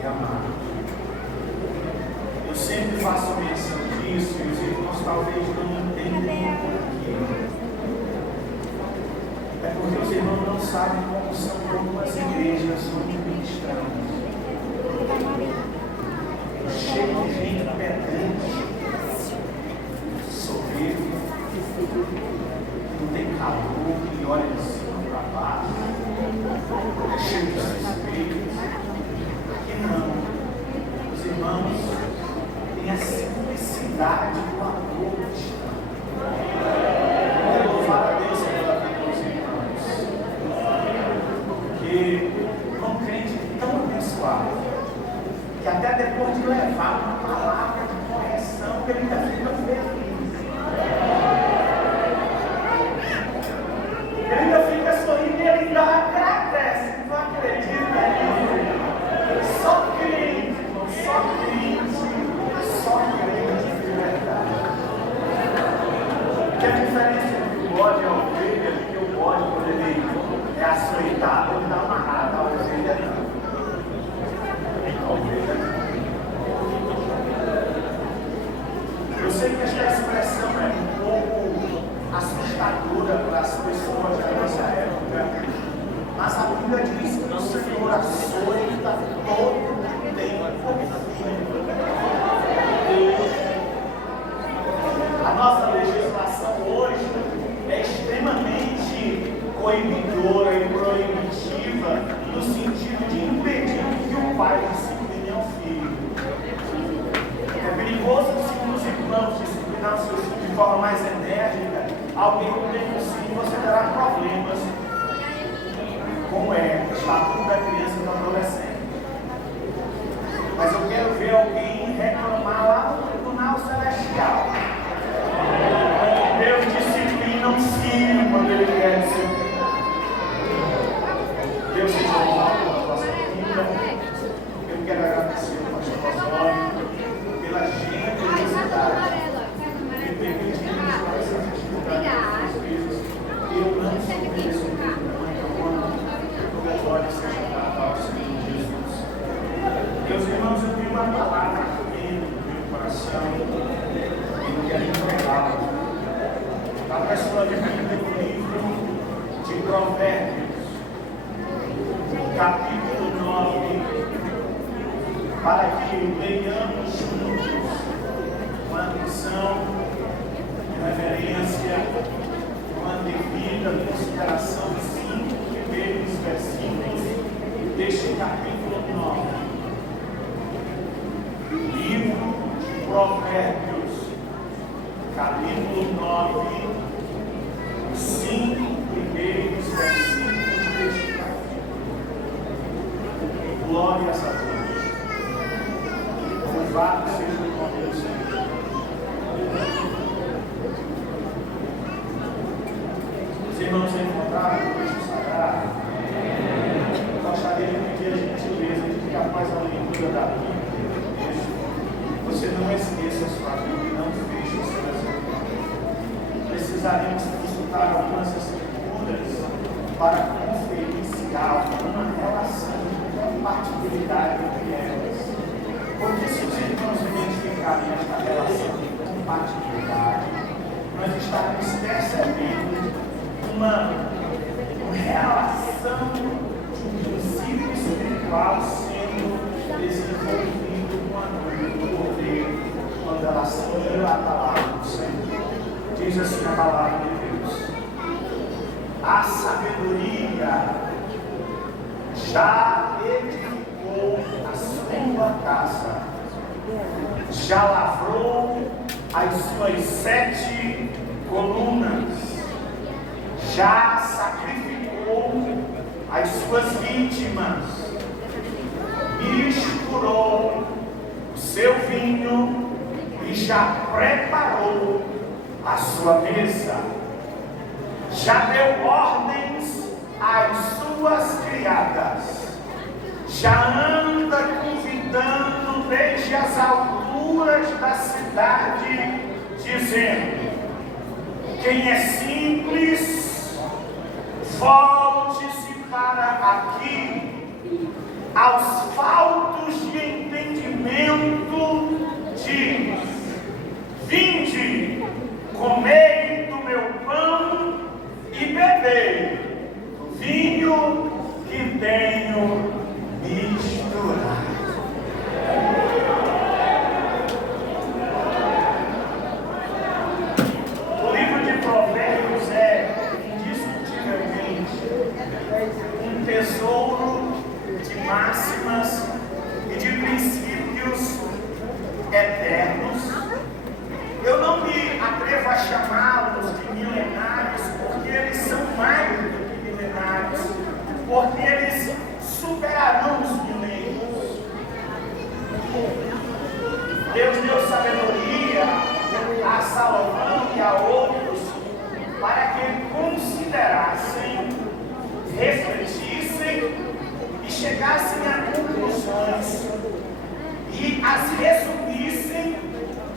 e amar. Eu sempre faço menção disso e os irmãos talvez não entendem o porquê. É porque os irmãos não sabem como são algumas igrejas muito cristãs. Cheio de gente pedante, soberbo, não tem calor, que olha de cima para baixo, é cheio de suspeitos. Aqui não. Os irmãos têm a simplicidade do amor cristão. Eu quero louvar a Deus pela vida dos irmãos, porque um crente tão abençoado, que até depois de levar uma palavra de correção, ele ainda fica feliz. Ele ainda fica sorrindo e ele ainda agradece. Não acredita nisso? Só crente, irmão, só crente de verdade. Que a diferença entre o bode e a ovelha é que o bode, quando ele é açoitado, ele dá uma rata, a ovelha não. Eu sei que esta expressão é um pouco assustadora para as pessoas da nossa época, mas a Bíblia diz que o Senhor açoita todo o tempo. A nossa legislação hoje é extremamente coibidora e proibitiva no sentido de impedir que o pai discipline ao filho. É perigoso se os irmãos disciplinar os seus filhos de forma mais enérgica, alguém não tem um filho, você terá problemas, como é o estatuto da criança e do adolescente. Mas eu quero ver alguém reclamar lá no tribunal celestial. Deus disciplina um filho quando ele quer disciplinar. Deus seja louvado pela vossa vida. Eu quero agradecer ao pastor Osório pela generosidade que permite que nos faça essa atividade às vezes. Eu não sou merecedor, então a glória seja dada ao Senhor Jesus. Meus irmãos, eu tenho uma palavra dentro do meu coração e eu quero entregá-la. Abra sua Bíblia no livro de Provérbios, capítulo 9, para que leiamos juntos uma lição de reverência, uma devida consideração dos 5 primeiros versículos deste capítulo 9. Livro de Provérbios, capítulo 9, os 5 primeiros versículos deste capítulo. Glórias a Deus. Louvado seja o nome do Senhor. Os irmãos encontraram o texto sagrado. Eu gostaria de pedir a gentileza de ficar mais a leitura da Bíblia. Você não esqueça a sua Bíblia, não feche os seus olhos. Precisaremos consultar algumas escrituras para conferir se há alguma relação de compatibilidade entre elas. Porque se os irmãos identificarem esta relação de compatibilidade, nós estaremos percebendo uma relação de um princípio espiritual sendo desenvolvido com a noiva do Cordeiro, quando ela seguiu a palavra do Senhor. Diz assim a palavra de Deus: a sabedoria já edificou a sua casa, já lavrou as suas 7 colunas, já sacrificou as suas vítimas, misturou o seu vinho e já preparou a sua mesa, já deu ordens às suas criadas, já anda convidando desde as alturas da cidade, dizendo: quem é simples, volte-se para aqui, aos faltos de Espírito diz: vinde, comei do meu pão e bebei do vinho que tenho misturado. O livro de Provérbios é indiscutivelmente um tesouro de máximas e de princípios eternos. Eu não me atrevo a chamá-los de milenários, porque eles são mais do que milenários, porque eles superarão os milênios. Deus deu sabedoria a Salomão e a outros para que considerassem, refletissem e chegassem a conclusões e as resumissem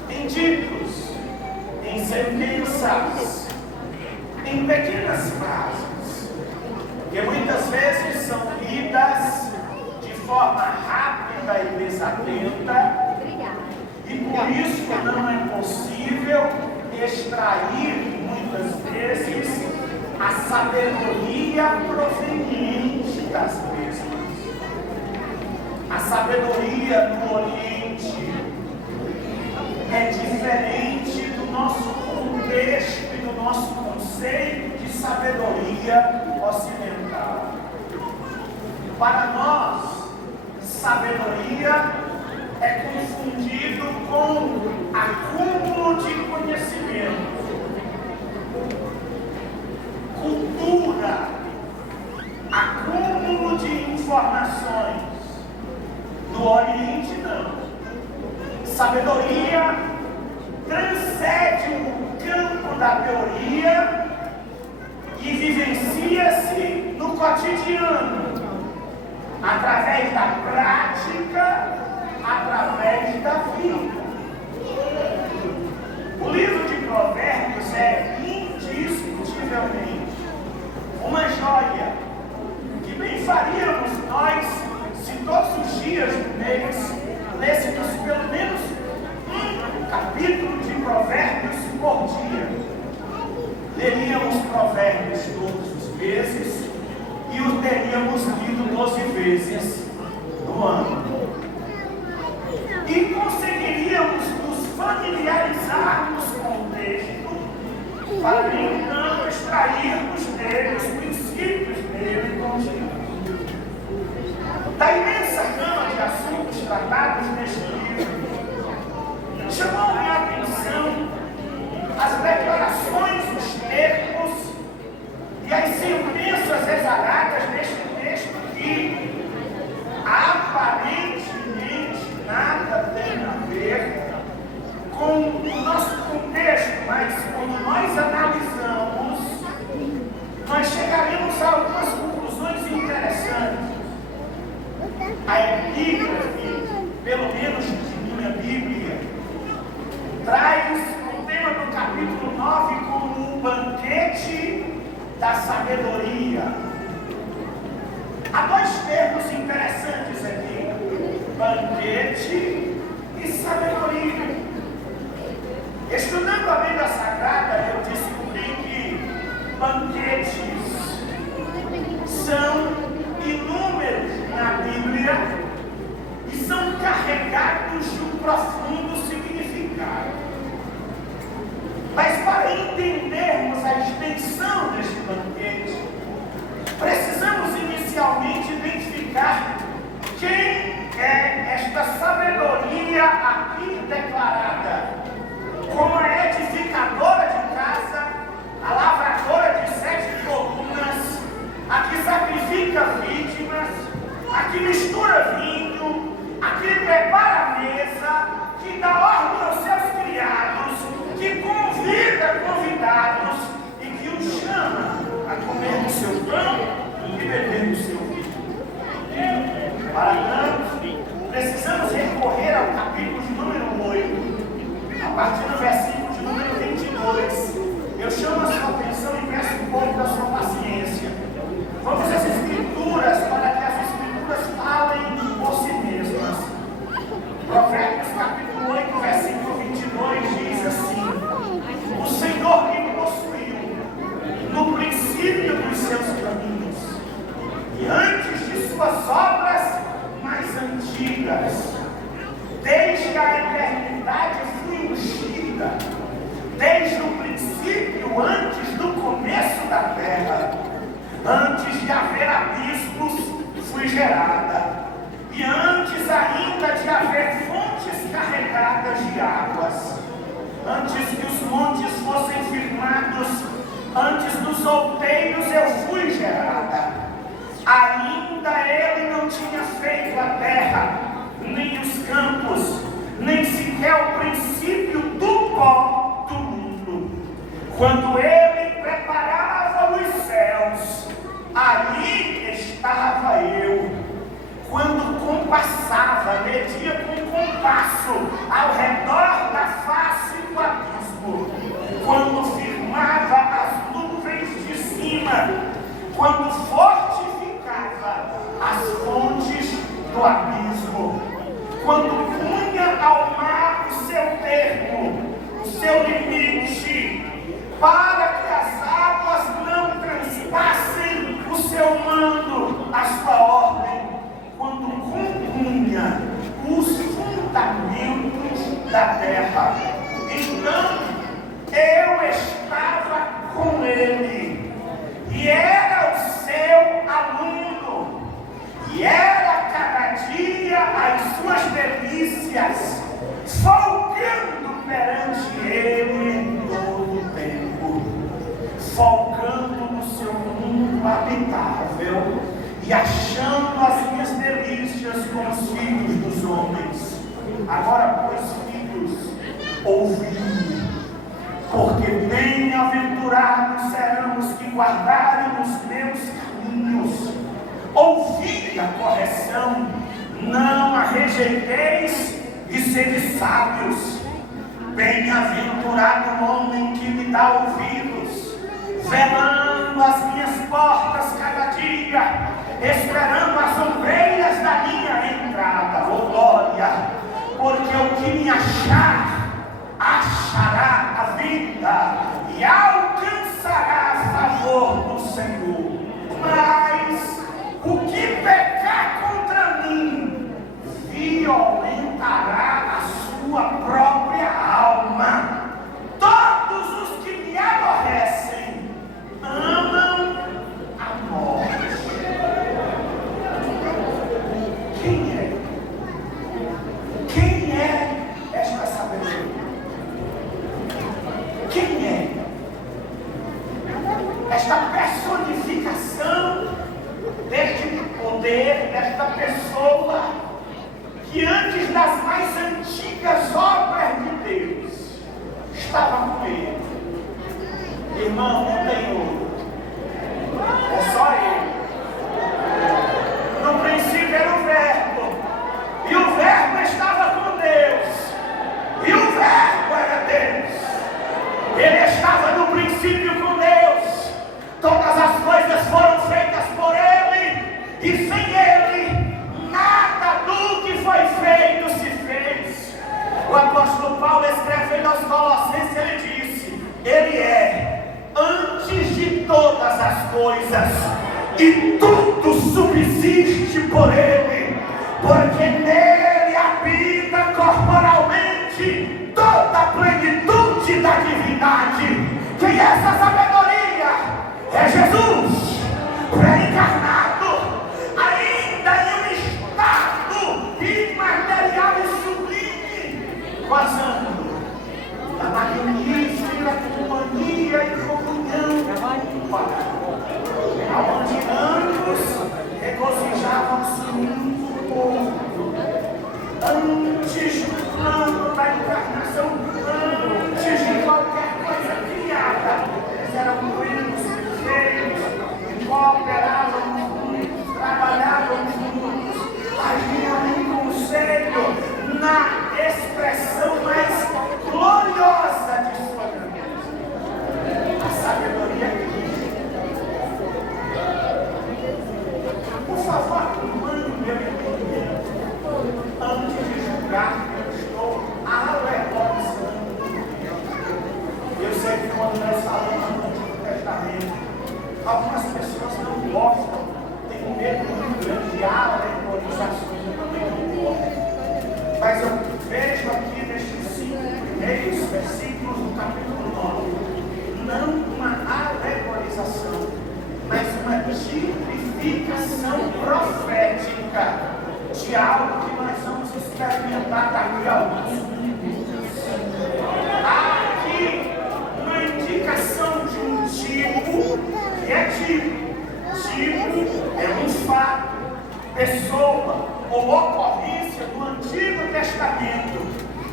em ditos, em sentenças, em pequenas frases, que muitas vezes são lidas de forma rápida e desatenta, e por isso não é possível extrair muitas vezes a sabedoria proveniente das mesmas. A sabedoria do Oriente é diferente do nosso contexto e do nosso conceito de sabedoria ocidental. Para nós, sabedoria é confundido com acúmulo de conhecimento, cultura, acúmulo de informações. No Oriente, não. Sabedoria transcende o campo da teoria e vivencia-se no cotidiano, através da prática, através da vida. O livro de Provérbios é indiscutivelmente uma joia que bem faríamos nós se todos os dias do mês lêssemos pelo menos um capítulo de Provérbios por dia. Leríamos Provérbios todos os meses e os teríamos lido 12 vezes no ano. E conseguiríamos nos familiarizarmos com o texto para então extrairmos dele os princípios dele contínuos. Da imensa gama de assuntos tratados neste livro, chamou minha atenção as declarações, os termos e as sentenças exaladas neste texto que aparentemente nada tem a ver com o nosso contexto, mas quando nós analisamos, nós chegaremos a algumas conclusões interessantes. A epígrafe, pelo menos de minha Bíblia, traz o tema do capítulo 9 como um banquete da sabedoria. Há dois termos interessantes aqui: banquete e sabedoria. Estudando a Bíblia Sagrada, eu descobri que banquetes são inúmeros na Bíblia e são carregados de um profundo significado. Mas para entendermos a extensão deste banquete, precisamos inicialmente identificar quem é esta sabedoria aqui declarada como a edificadora de casa, a lavradora de 7 colunas, a que sacrifica vítimas, a que mistura vinho, a que prepara a mesa, que dá ordem aos seus criados, que convida convidados e que os chama a comer do seu pão e beber do seu vinho. Para tanto, precisamos recorrer ao capítulo de número 8, a partir do versículo de número 22. Eu chamo a sua atenção e peço um pouco da sua paciência. Vamos às Escrituras para que as Escrituras falem por si mesmas. Provérbios antigas. Desde a eternidade fui ungida. Desde o princípio, antes do começo da terra. Antes de haver abismos, fui gerada. E antes ainda de haver fontes carregadas de águas. Antes que os montes fossem firmados, antes dos outeiros eu fui gerada. Ainda ele não tinha feito a terra, nem os campos, nem sequer o princípio do pó do mundo. Quando ele preparava os céus, ali estava eu. Quando compassava, media com compasso ao redor da face do abismo. Quando firmava as nuvens de cima. Quando fortificava as fontes do abismo. Quando punha ao mar o seu termo, o seu limite, para que as águas não transpassem o seu mando, a sua ordem. Quando compunha os fundamentos da terra, então eu estava com ele, e era o seu aluno, e era cada dia as suas delícias, folgando perante ele em todo o tempo, folgando no seu mundo habitável, e achando as minhas delícias com os filhos dos homens. Agora, pois, filhos, ouvi, porque bem-aventurados serão os que guardarem os meus caminhos. Ouvi a correção, não a rejeiteis, e sede sábios. Bem-aventurado o homem que me dá ouvidos, velando as minhas portas cada dia, esperando as ombreiras da minha entrada. Oh glória! Porque o que me achar, achará a vida e alcançará a favor do Senhor. Mas o que pecar contra mim, violentará a sua própria alma. Todos os que me aborrecem amam a morte. Quem é esta sabedoria? Quem é esta personificação deste poder, desta pessoa que antes das mais antigas obras de Deus estava com ele? Irmão, não tem outro, é só ele. No princípio era o Verbo, e o Verbo estava com Deus, e o Verbo era Deus. Ele estava no princípio com Deus. Todas as coisas foram feitas por ele, e sem ele nada do que foi feito se fez. O apóstolo Paulo escrevendo aos Colossenses, ele disse: ele é antes de todas as coisas, e tudo subsiste por ele, porque nele habita corporalmente toda a plenitude da divindade. Quem é essa sabedoria? É Jesus, pré-encarnado, ainda em um estado imaterial e sublime, gozando da magnífica companhia e comunhão do Pai, aonde ambos regozijavam-se um no outro, antes do plano da encarnação, antes de qualquer coisa criada. Eles eram plenos, perfeitos, cooperavam juntos, trabalhavam juntos, agiam em conselho, na expressão mais gloriosa de sua grandeza, a sabedoria de Cristo. Por favor, acompanhe o meu entendimento antes de julgar. Mas eu vejo aqui nestes 5 primeiros versículos do capítulo 9, não uma alegorização, mas uma tipificação profética de algo que nós vamos experimentar daqui a alguns minutos. Há aqui uma indicação de um tipo que é tipo. Tipo é um fato, pessoa ou ocorrência do Antigo Testamento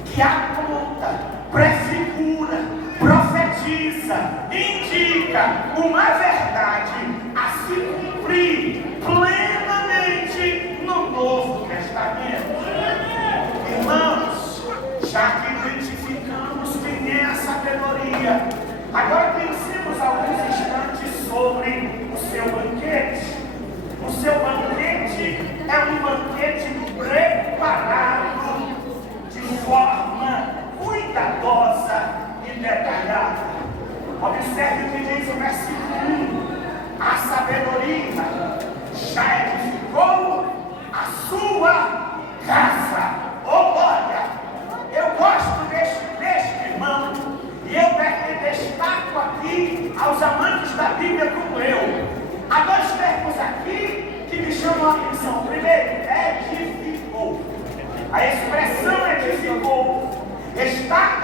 que aponta, prefigura, profetiza, indica uma verdade a se cumprir plenamente no Novo Testamento. Irmãos, já que identificamos quem é a sabedoria, agora pensemos alguns instantes sobre o seu banquete. O seu banquete é um banquete preparado de forma cuidadosa e detalhada. Observe o que diz o versículo 1. A sabedoria já edificou a sua casa. Oh, glória! Eu gosto deste texto, irmão, e eu destaco aqui aos amantes da Bíblia como eu. Há 2 termos aqui que me chamam a atenção. Primeiro, edificou. A expressão edificou está